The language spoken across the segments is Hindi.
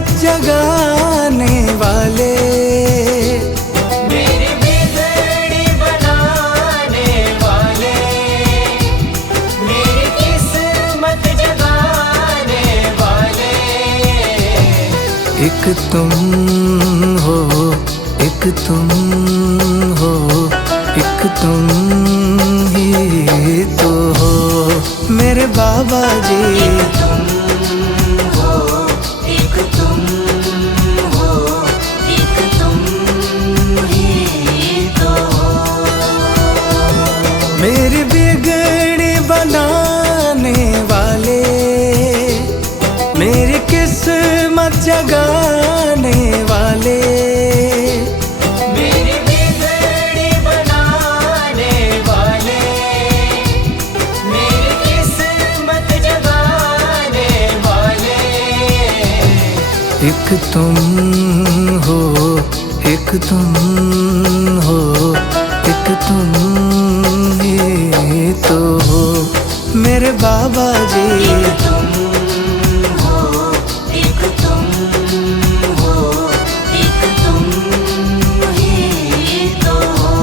किस्मत जगाने वाले, मेरी बिगड़ी बनाने वाले, मेरी किस्मत जगाने वाले। एक तुम हो, एक तुम हो, एक तुम ही तो हो मेरे बाबा जी। एक तुम हो, एक तुम हो, एक तुम ही तो हो। मेरी बिगड़ी बनाने वाले, मेरी किस्मत जगाने वाले, मेरी बिगड़ी बनाने वाले, मेरी किस्मत जगाने वाले। एक तुम हो, एक तुम हो, एक तुम ही तो हो मेरे बाबा जी। एक तुम हो, एक तुम हो, एक तुम ही तो हो।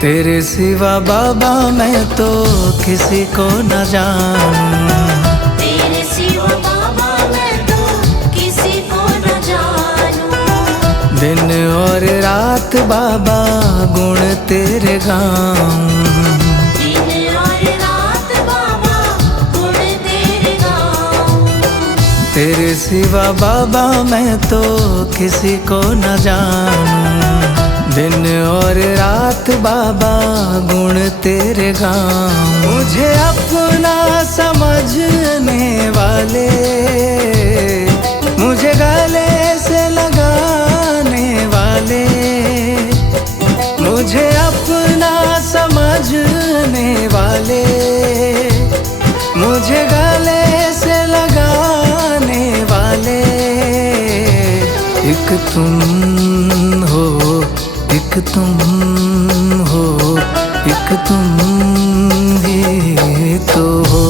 तेरे सिवा बाबा मैं तो किसी को न जानूं, तेरे सिवा बाबा मैं तो किसी को न जानूं। दिन और रात बाबा गुण तेरे गाऊं, दिन और रात बाबा गुण तेरे गाऊं। तेरे सिवा बाबा मैं तो किसी को न जानूं, दिन और रात बाबा गुण तेरे गाऊं। मुझे अपना समझने वाले, मुझे गले से लगाने वाले, मुझे अपना समझने वाले, मुझे गले से लगाने वाले। एक तुम हो, एक तुम हो, एक तुम ही तो हो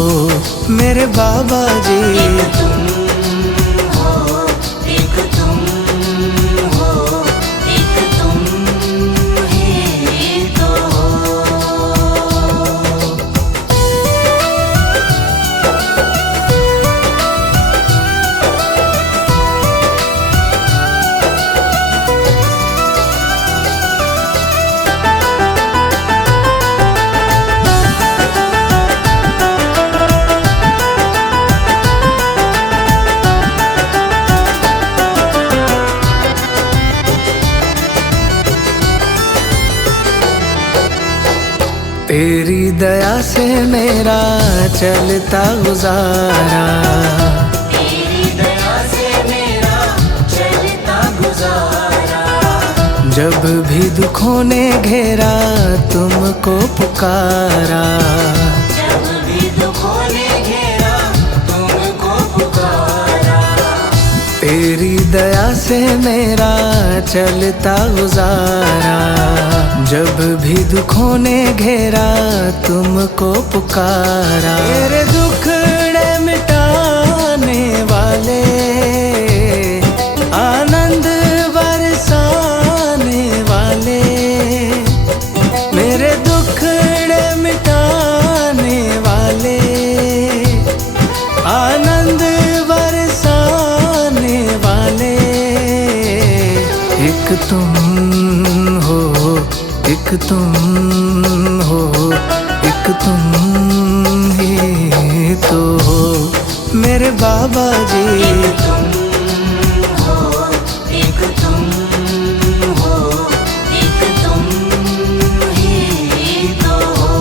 मेरे बाबा जी। एक तुम हो, एक तुम हो, एक तुम ही तो हो। तेरी दया से मेरा चलता गुजारा, तेरी दया से मेरा चलता गुजारा। जब भी दुखों ने घेरा तुमको पुकारा, जब भी दुखों ने घेरा तुमको पुकारा। तेरी दया से मेरा चलता गुजारा, जब भी दुखों ने घेरा तुमको पुकारा। मेरे दुखड़े मिटाने वाले, आनंद बरसाने वाले, मेरे दुखड़े मिटाने वाले, आनंद बरसाने वाले। एक तुम हो, एक तुम हो, एक तुम ही तो हो मेरे बाबा जी। एक तुम हो, एक तुम हो, एक तुम ही तो हो।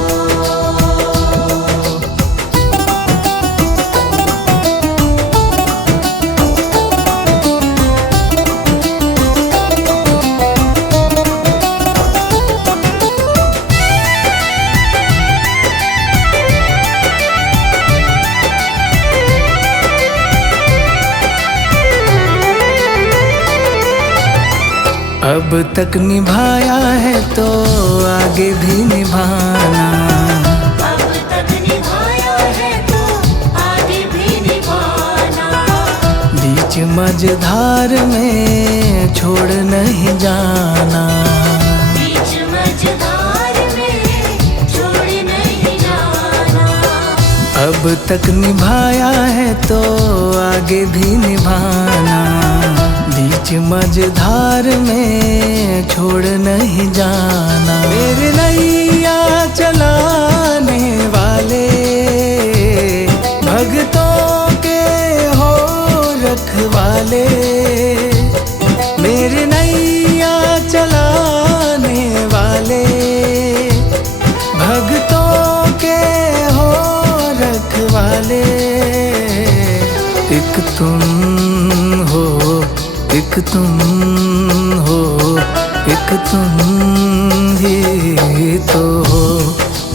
अब तक निभाया है तो आगे भी निभाना। अब तक निभाया है तो आगे भी निभाना। बीच मझधार में छोड़ नहीं जाना। बीच मझधार में छोड़ नहीं जाना। अब तक निभाया है तो आगे भी निभाना। बीच मझधार में छोड़ नहीं जाना। मेरे नैया चलाने वाले भक्तों के हो रखवाले। मेरे नैया चलाने वाले भक्तों के हो रखवाले। एक तुम हो, एक तुम हो, एक तुम ही तो हो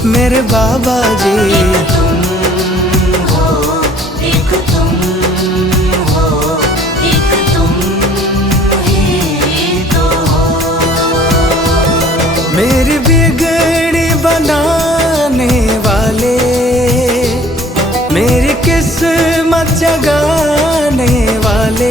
मेरे बाबा जी। एक तुम हो, एक तुम हो, एक तुम ही तो हो। मेरी बिगड़ी बनाने वाले, मेरी किस्मत जगाने वाले।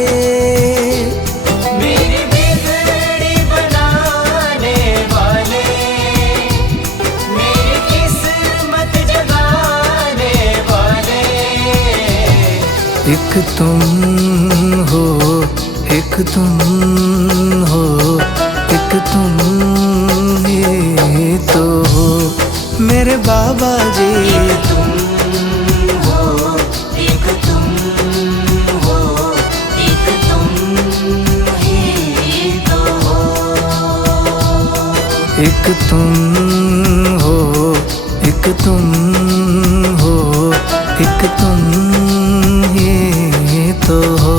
एक तुम हो, एक तुम हो, एक तुम ही तो हो मेरे बाबा जी। एक तुम हो, एक तुम हो, एक तुम ही तो हो। एक तुम हो, एक तुम हो, एक तुम ही तो हो।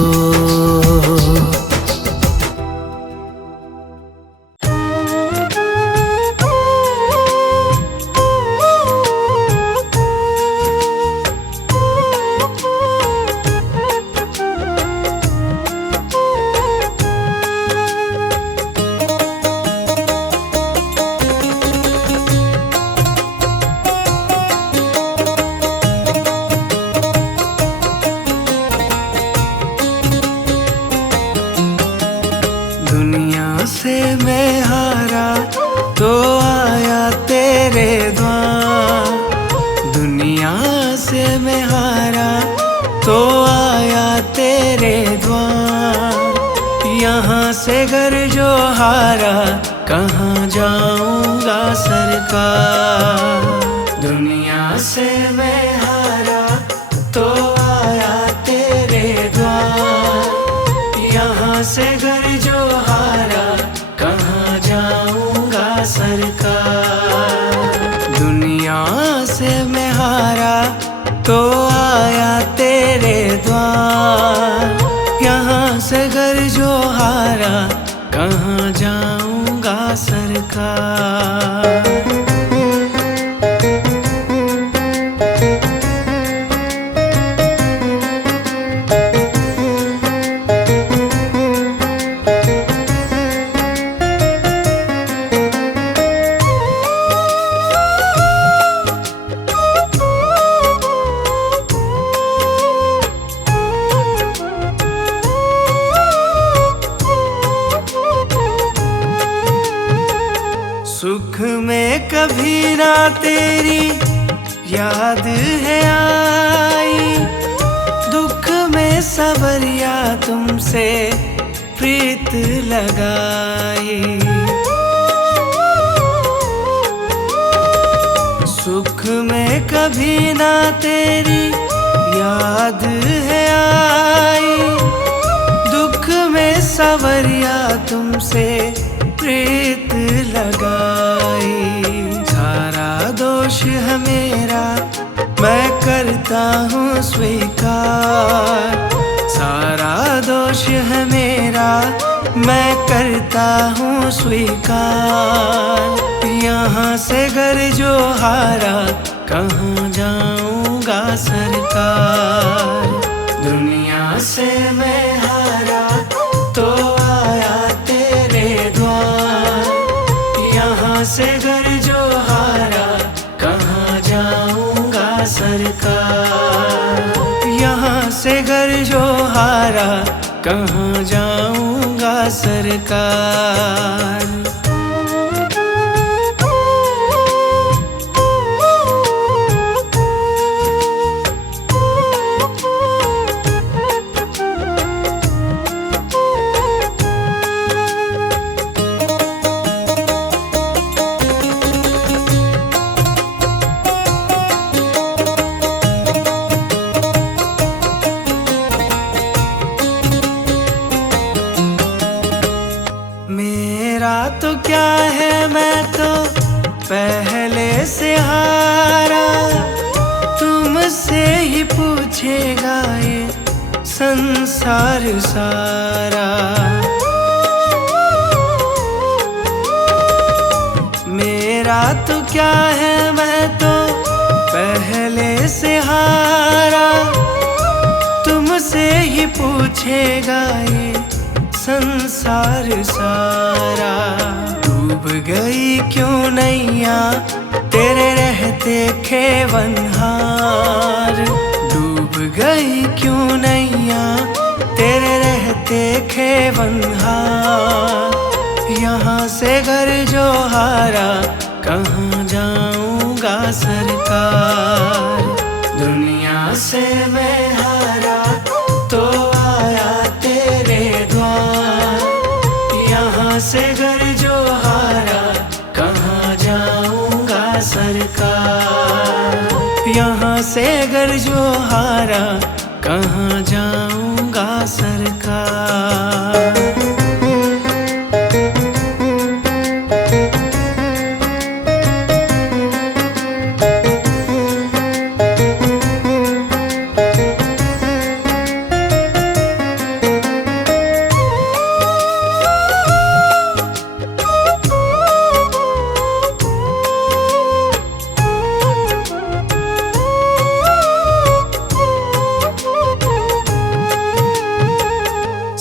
दुनिया से मैं हारा तो आया तेरे द्वार। दुनिया से मैं हारा तो आया तेरे द्वार। यहाँ से घर जो हारा कहाँ जाऊंगा सरकार। दुनिया से मैं हारा तो आया तेरे द्वार। यहाँ से घर जो हारा कहाँ जाऊंगा सरकार। दुनिया से मैं हारा तो आया तेरे द्वार। यहाँ से घर जो हारा कहाँ जाऊंगा सरकार। सुख में कभी ना तेरी याद है आई। दुख में सबरिया तुमसे प्रीत लगाई। सुख में कभी ना तेरी याद है आई। दुख में सबरिया तुमसे प्रीत लगाई। सारा दोष है मेरा मैं करता हूँ स्वीकार। सारा दोष है मेरा मैं करता हूँ स्वीकार। यहाँ से घर जो हारा कहाँ जाऊंगा सरकार। दुनिया से मैं हारा तो आया तेरे द्वार। से घर जो हारा कहाँ जाऊंगा सरकार। यहाँ से घर जो हारा कहाँ जाऊंगा सरकार। मेरा तो क्या है, मैं तो पहले से हारा। तुमसे ही पूछेगा ये संसार सारा। मेरा तो क्या है, मैं तो पहले से हारा। तुमसे ही पूछेगा ये संसार सारा। डूब गई क्यों नैया तेरे रहते खेवनहार। डूब गई क्यों नैया तेरे रहते खेवनहार। यहाँ से घर जो हारा कहाँ जाऊंगा सरकार। दुनिया से मैं हारा तो आया तेरे द्वार। यहाँ से घर जो हारा कहाँ जाऊंगा सरकार। यहाँ से घर जो हारा कहाँ जाऊंगा सरकार।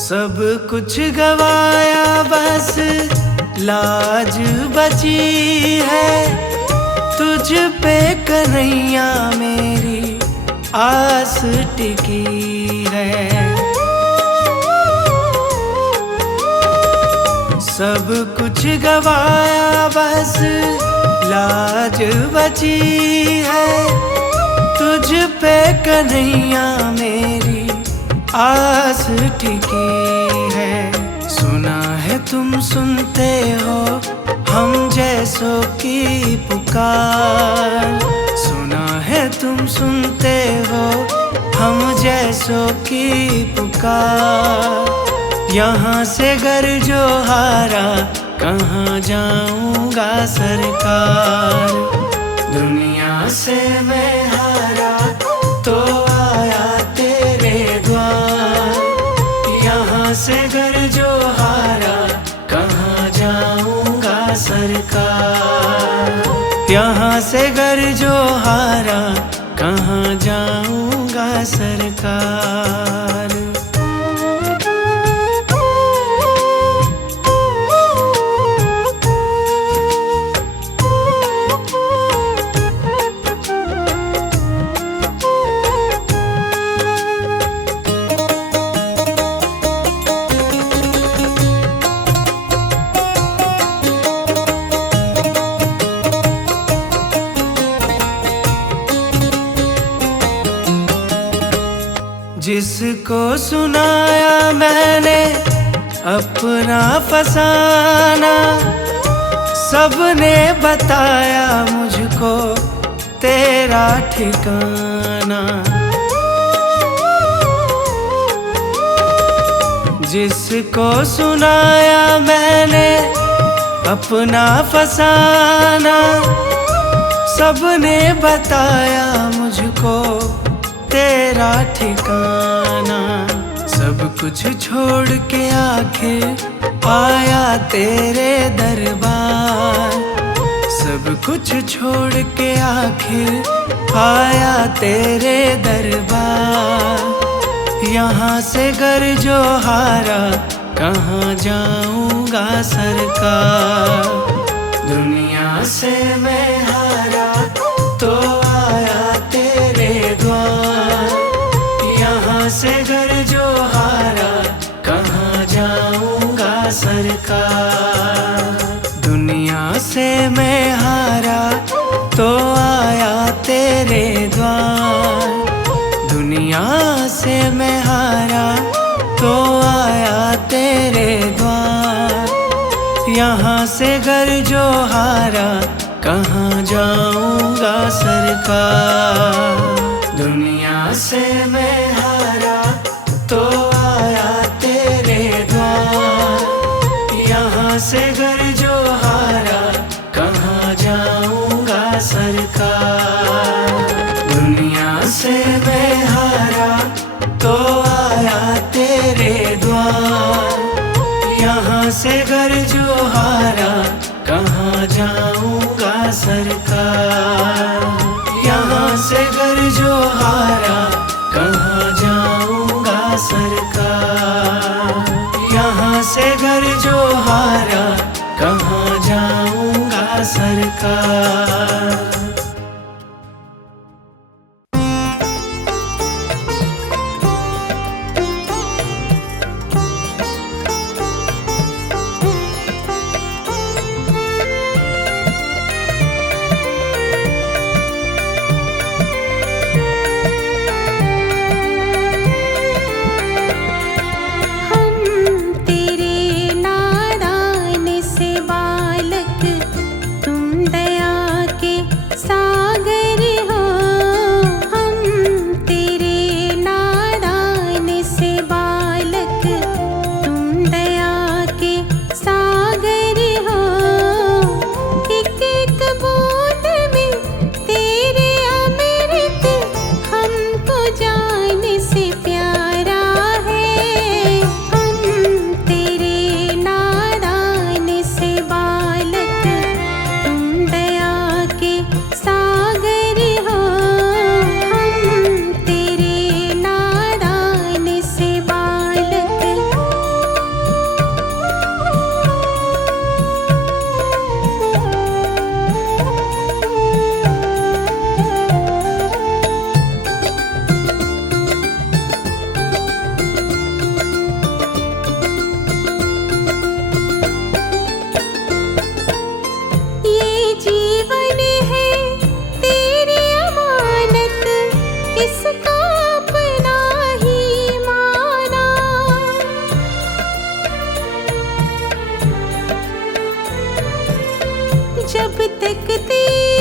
सब कुछ गवाया बस लाज बची है। तुझ पे कन्हैया मेरी आस टिकी है। सब कुछ गवाया बस लाज बची है। तुझ पे कन्हैया मेरी आस टिकी है। सुना है तुम सुनते हो हम जैसों की पुकार। सुना है तुम सुनते हो हम जैसों की पुकार। यहाँ से घर जो हारा कहाँ जाऊंगा सरकार। दुनिया से मैं हारा तो आया तेरे द्वार। यहाँ से घर जो हारा कहाँ जाऊंगा सरकार। यहाँ से घर जो हारा कहाँ जाऊंगा सरकार। जिसको सुनाया मैंने अपना फसाना। सबने बताया मुझको तेरा ठिकाना। जिसको सुनाया मैंने अपना फसाना। सबने बताया मुझको तेरा ठिकाना। सब कुछ छोड़ के आखिर आया तेरे दरबार। सब कुछ छोड़ के आखिर आया तेरे दरबार। यहाँ से घर जो हारा कहाँ जाऊंगा सरकार। दुनिया से मैं हारा तो आया तेरे द्वार, दुनिया से मैं हारा तो आया तेरे द्वार। यहाँ से घर जो हारा कहाँ जाऊंगा सरकार। दुनिया से मैं हारा तो आया तेरे द्वार, यहाँ से घर जो हारा कहाँ जाऊंगा सरकार। दुनिया से मैं हारा तो आया तेरे द्वार, यहाँ से घर जो हारा कहाँ जाऊंगा सरकार। यहाँ से घर जो हारा कहाँ जाऊंगा सरकार। यहाँ से घर जो हारा कहाँ जाऊंगा सरकार। जब तक तेरे